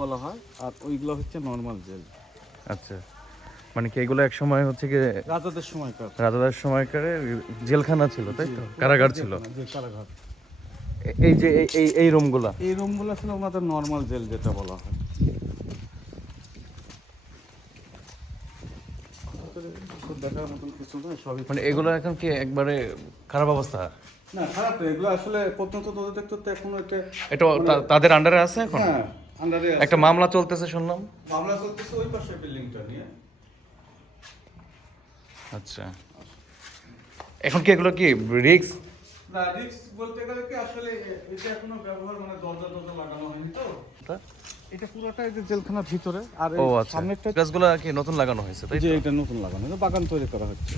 বলা হয়, আর ওইগুলো হচ্ছে নর্মাল জেল। আচ্ছা, মানে কি এগুলো এক সময় হচ্ছে কি রাজাদের সময়কার। রাজাদের সময়কারে জেলখানা ছিল, তাই তো? জি, কারাগার ছিল। যে কারাগার। এই যে এই রুমগুলা। এই রুমগুলো ছিল ওনাদের নর্মাল জেল যেটা বলা হয়। দেখার মতন কিছু নয়, সবই মানে এগুলো এখন কি একবারে খারাপ অবস্থা? না, খারাপ না এগুলো আসলে প্রত্যন্ত তদন্ত তো এখনো এটা এটা তাদের আন্ডারে আছে এখন? হ্যাঁ, আন্ডারে একটা মামলা চলতেছে শুনলাম। মামলা চলতেছে ওই পাশের বিল্ডিংটা নিয়ে। আচ্ছা, এখন কি এগুলো কি রিস্ক? না, রিস্ক বলতে গেলে কি আসলে এটা এখনো ব্যবহার মানে দরজা লাগানো হয়নি তো। এটা পুরোটা এই যে জেলখানার ভিতরে, আর ও এই আচ্ছা, সামনেরটা গাছগুলো কি নতুন লাগানো হয়েছে, তাই যে তো? এটা নতুন লাগানো, এটা বাগান তৈরি করা হচ্ছে।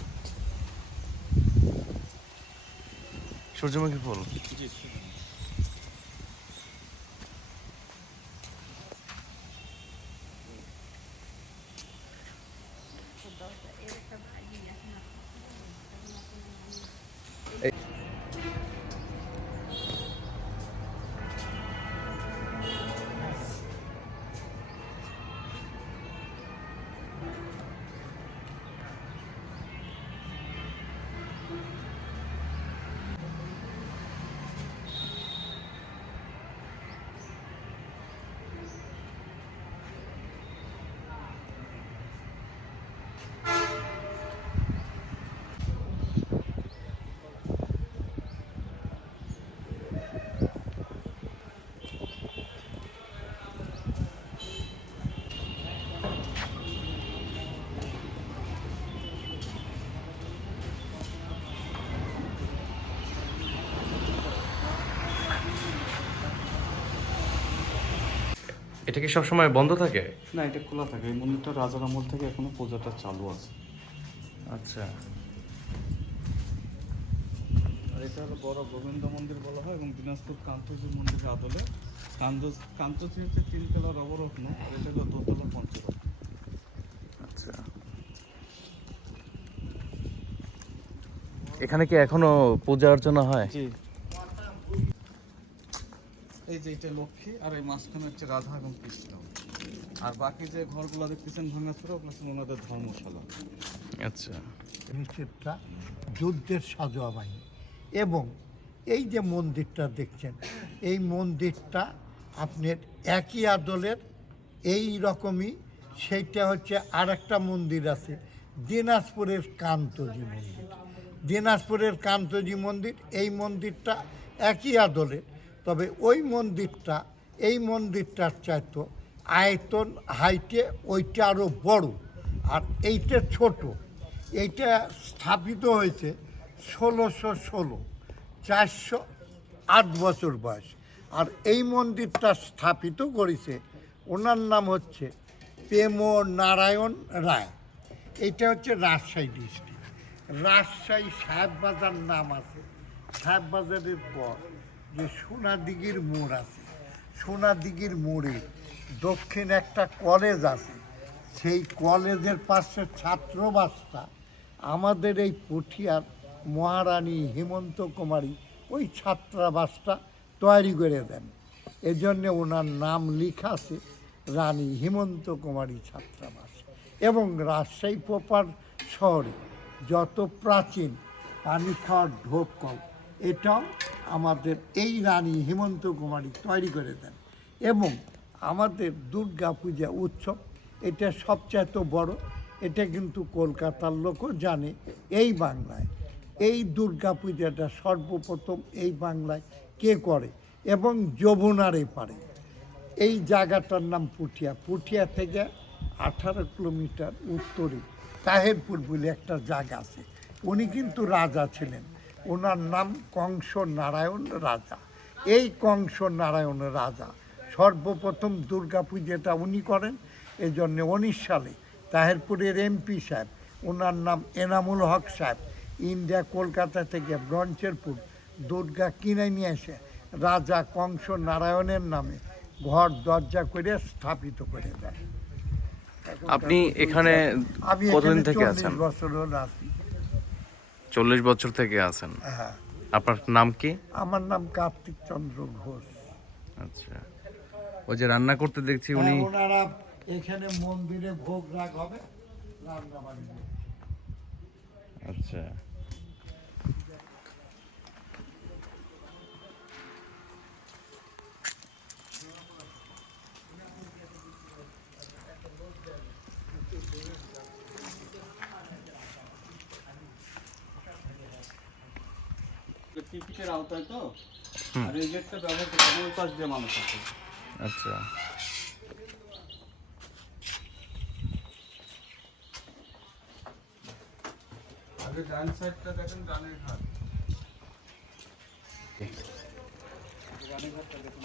সূর্যমুখী ফুল। জি। এটা কি সবসময় বন্ধ থাকে? না, এটা খোলা থাকে। এই মন্দিরটা রাজার আমল থেকে এখনো পূজাটা চালু আছে। আচ্ছা, আর এটা হলো বড় গোবিন্দ মন্দির বলা হয়, এবং দিনাজপুর কান্তজি মন্দিরের আদলে কান্তজি হচ্ছে তিনতলার অবরত্ন, আর এটা হলো দোতলা পঞ্চরত্ন। আচ্ছা। এখানে কি এখনো পূজা অর্চনা হয়? জি। এই যে এটা লক্ষ্মী, আর এই মাঝখানে হচ্ছে রাধা এবং কৃষ্ণ। আর বাকি যে ঘরগুলো দেখতেছেন ভাঙাচোরা, ওগুলো হচ্ছে ওনাদের ধর্মশালা। আচ্ছা, নিচেরটা যুদ্ধের সাজোয়া বাহিনী। এবং এই যে মন্দিরটা দেখছেন, এই মন্দিরটা আপনার একই আদলের এই রকমই। সেইটা হচ্ছে আর একটা মন্দির আছে, দিনাজপুরের কান্তজি মন্দির। দিনাজপুরের কান্তজি মন্দির, এই মন্দিরটা একই আদলের, তবে ওই মন্দিরটা এই মন্দিরটার চাইতো আয়তন হাইটে ওইটা আরও বড়, আর এইটা ছোট। এইটা স্থাপিত হয়েছে 1616, 408 বছর বয়স। আর এই মন্দিরটা স্থাপিত করেছে, ওনার নাম হচ্ছে প্রেম নারায়ণ রায়। এইটা হচ্ছে রাজশাহী ডিস্ট্রিক্ট। রাজশাহী সাহেববাজার নাম আছে। সাহেববাজারের পর যে সোনাদিঘির মোড় আছে, সোনাদিঘির মোড়ে দক্ষিণ একটা কলেজ আছে। সেই কলেজের পাশে ছাত্রাবাসটা আমাদের এই পুঠিয়ার মহারানী হেমন্ত কুমারী ওই ছাত্রাবাসটা তৈরি করে দেন। এজন্যে ওনার নাম লেখা আছে রানী হেমন্ত কুমারী ছাত্রাবাস। এবং রাজশাহী প্রপার শহরে যত প্রাচীন পানি খাওয়ার ঢোক কল, এটাও আমাদের এই রানী হেমন্ত কুমারী তৈরি করে দেন। এবং আমাদের দুর্গা পূজা উৎসব এটা সবচাইতে বড়। এটা কিন্তু কলকাতার লোকও জানে। এই বাংলায় এই দুর্গা পূজাটা সর্বপ্রথম এই বাংলায় কে করে এবং যমুনারে পারে। এই জায়গাটার নাম পুঠিয়া। পুঠিয়া থেকে 18 কিলোমিটার উত্তরে তাহেরপুর বলে একটা জায়গা আছে। উনি কিন্তু রাজা ছিলেন, ওনার নাম কংস নারায়ণ রাজা। এই কংস নারায়ণ রাজা সর্বপ্রথম দুর্গা পূজাটা উনি করেন। এই জন্যে 19 সালে তাহেরপুরের এমপি সাহেব, ওনার নাম এনামুল হক সাহেব, ইন্ডিয়া কলকাতা থেকে ব্রঞ্চেরপুর দুর্গা কিনে নিয়ে এসে রাজা কংস নারায়ণের নামে ঘর দরজা করে স্থাপিত করে দেয়। আপনি এখানে আমি কতদিন এখানে থেকে 40 আছেন? বছর হলো আছি। 40 বছর থেকে আছেন। হ্যাঁ, আপনার নাম কি? আমার নাম কার্তিক চন্দ্র ঘোষ। আচ্ছা, ওই যে রান্না করতে দেখছি উনি। হ্যাঁ, ওনারা এখানে মন্দিরে ভোগ রাগ হবে, রান্না বাড়ি হবে। আচ্ছা, টিকিটের আওতায় তো, আর এই গেটটা ব্যবহার করতে হবে, ওই পাশ দিয়ে মানুষ আছে। আচ্ছা। আগে ডান সাইডটা দেখেন, ডানের ঘাট। ডানের ঘাটটা দেখুন।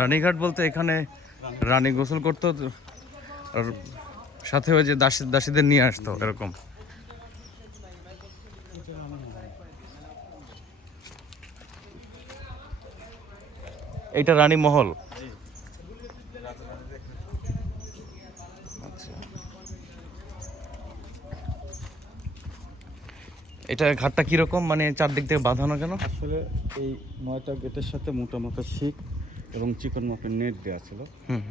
রানীঘাট বলতে এখানে রানী গোসল করতো আর সাথে ওই যে দাসীদের নিয়ে আসতো এরকম। এইটা রানী মহল। আচ্ছা, এটা ঘাটটা কিরকম, মানে চারদিক থেকে বাঁধানো কেন? আসলে এই 9টা গেটের সাথে মোটা শিক এবং চিকন মাপের নেট দেওয়া ছিল,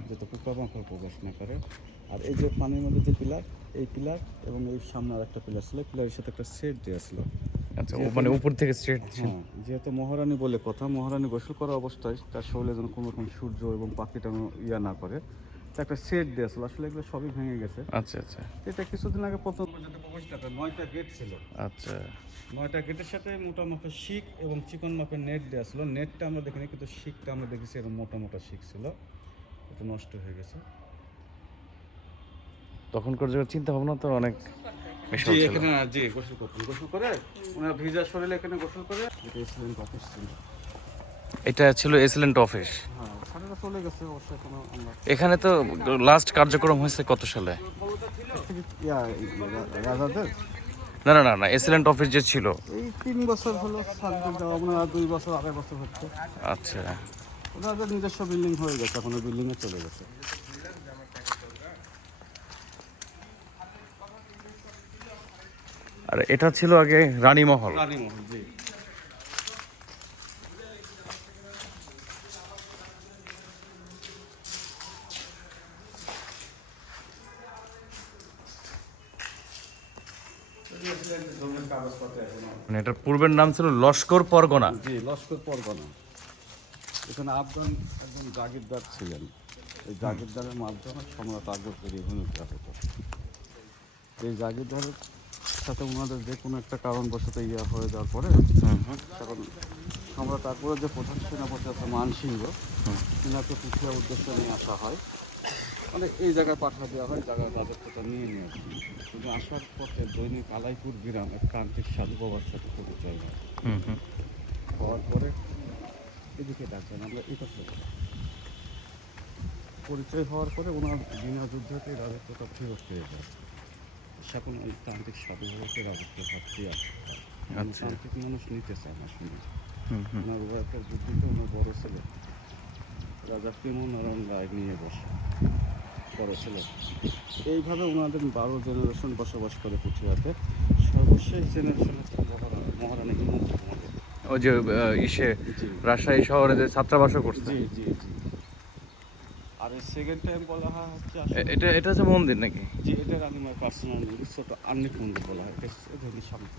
যাতে পোকামাকড় প্রবেশ না করে। আর এই যে পানির মধ্যে যে পিলার, এই পিলার এবং এই সামনে আর একটা পিলার ছিল, পিলারের সাথে একটা সেট দেওয়া ছিল। আচ্ছা, ও মানে উপর থেকে স্ট্রেট। হ্যাঁ, যেহেতু মহারানী বলে কথা, মহারানী গোসল করা অবস্থায় তার শরীরে যেন কোনো রকম সূর্য এবং পাখিটা ইয়া না করে, তা একটা সেট দেওয়া ছিল। আসলে এগুলো সবই ভেঙে গেছে। আচ্ছা আচ্ছা এটা কিছুদিন আগে প্রথম পর্যন্ত প্রবেশটা 9টা গেট ছিল। আচ্ছা। 9টা গেটের সাথে মোটা মাপের শিক এবং চিকন মাপের নেট দেওয়া ছিল। নেটটা আমরা দেখিনি, কিন্তু শিকটা আমরা দেখেছি এরকম মোটা শিক ছিল, এটা নষ্ট হয়ে গেছে। তখনকার যে চিন্তা ভাবনা তো অনেক বিশাল জি, ছিল। এখানে জি গোসল করতেন, গোসল করে ওনার ভিজা শরীরে এখানে গোসল করে। এটা এক্সিলেন্ট অফিস ছিল। এটা ছিল এসিলেন্ট অফিস। হ্যাঁ, ছাড়াটা চলে গেছে অবশ্য, এখনো আমরা এখানে তো লাস্ট কার্যক্রম হয়েছে কত সালে? রাজাদের না না না না, এসিলেন্ট অফিস যে ছিল। এই 3 বছর হলো সার্ভিস দেওয়া, আপনার 2 বছর 2.5 বছর হচ্ছে। আচ্ছা, ওনাদের নিজস্ব বিল্ডিং হয়ে গেছে, এখন ওই বিল্ডিংয়ে চলে গেছে। আর এটা ছিল আগে রানীমহল। রানীমহল, জি। মানে এটার পূর্বের নাম ছিল লস্কর পরগনা। জি, লস্কর পরগনা। এখানে আফগান একজন জাগিরদার ছিলেন, এই জাগিরদারের মাধ্যমে সম্রাট আকবরকে রেভিনিউ দেওয়া হতো। এই জাগিরদারের সাথে ওনাদের যে কোনো একটা কারণবশত ইয়া হয়ে যাওয়ার পরে, তখন সম্রাট আকবরের যে প্রধান সেনাপতি আছে মানসিংহ, তিনাকে পুঠিয়া উদ্দেশ্যে নিয়ে আসা হয়, মানে এই জায়গায় পাঠা দেওয়া হয়, জায়গার রাজত্বটা নিয়ে আসে। কিন্তু আসার পথে দৈনিক আলাইপুর গ্রাম এক প্রান্তিক সাধু বাবার সাথে পরিচয় হয়। হওয়ার পরে এদিকে ডাকবেন, আমরা এটা পরিচয় হওয়ার পরে ওনার বিনা যুদ্ধতে রাজত্বটা ফেরত পেয়ে যায়। এখন ওই তান্ত্রিক সাধু বাবাকে রাজত্ব ভাবতে আসে। তান্ত্রিক মানুষ নিতে চায় না, শুনে ওনার উভয়কের বুদ্ধিতে ওনার বড় ছেলে রাজা প্রেমনারায়ণ রায় নিয়ে বসে, বড় ছেলে। এইভাবে ওনাদের 12 জেনারেশন বসবাস করে পুঠিয়াতে। সর্বশেষ জেনারেশন হচ্ছে মহারানী হিমন্ত কুমারী। ওই যে ইসে রাজশাহী শহরে যে ছাত্রাবাসও করছে। জি জি জি। আর এই সেকেন্ড টাইম বলা হয় হচ্ছে এটা এটা হচ্ছে মন্দির নাকি? জি, এটা রানীমার পার্সোনাল মন্দির, ছোট আর্নিক মন্দির বলা হয়। এই ধরনের সামনে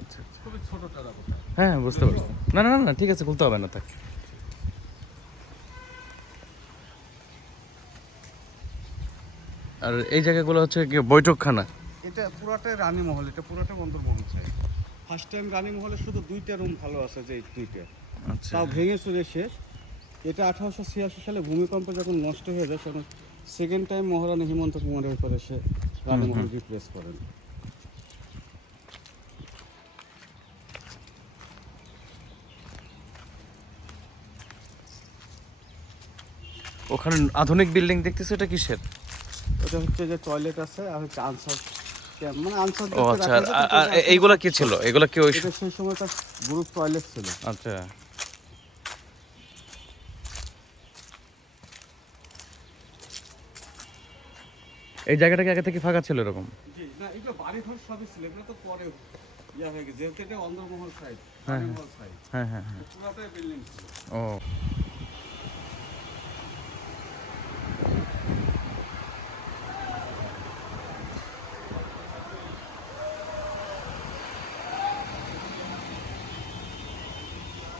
আচ্ছা আচ্ছা, খুবই ছোট টেরাকোটা। হ্যাঁ বুঝতে পারছি। না না না, ঠিক আছে, খুলতে হবে না। তাই আর এই জায়গাগুলো হচ্ছে কি বৈঠকখানা? এটা পুরাটাই রানী মহল, এটা পুরাটাই অন্তর্মহল চাই। ফার্স্ট টাইম রানী মহলে শুধু 2টা রুম ভালো আছে, যে 2টা, আচ্ছা, তাও ভেঙে চুরে শেষ। এটা 1886 সালে ভূমিকম্পে যখন নষ্ট হয়ে যায়, তখন সেকেন্ড টাইম মহারানী হিমন্ত কুমারের উপরে সে রানী মহল রিপ্লেস করেন। ওখানে আধুনিক বিল্ডিং দেখতেছে, এটা কিসের? এটা হচ্ছে যে টয়লেট আছে, আর হচ্ছে আনসার ক্যাম্প, মানে আনসার। ও আচ্ছা, আর এইগুলা কি ছিল? এগুলা কি ওই এটা সেই সময়টা গ্রুপ টয়লেট ছিল। আচ্ছা, এই জায়গাটা কি আগে থেকে ফাঁকা ছিল এরকম? জি, না, এগুলো বাড়ি ঘর সবই ছিল, এগুলো তো পরে ইয়া হয়ে গেছে যেহেতু এটা অন্দরমহল সাইড হ্যাঁ, রানীমহল সাইড হ্যাঁ হ্যাঁ হ্যাঁ পুরাটাই বিল্ডিং ছিল। ও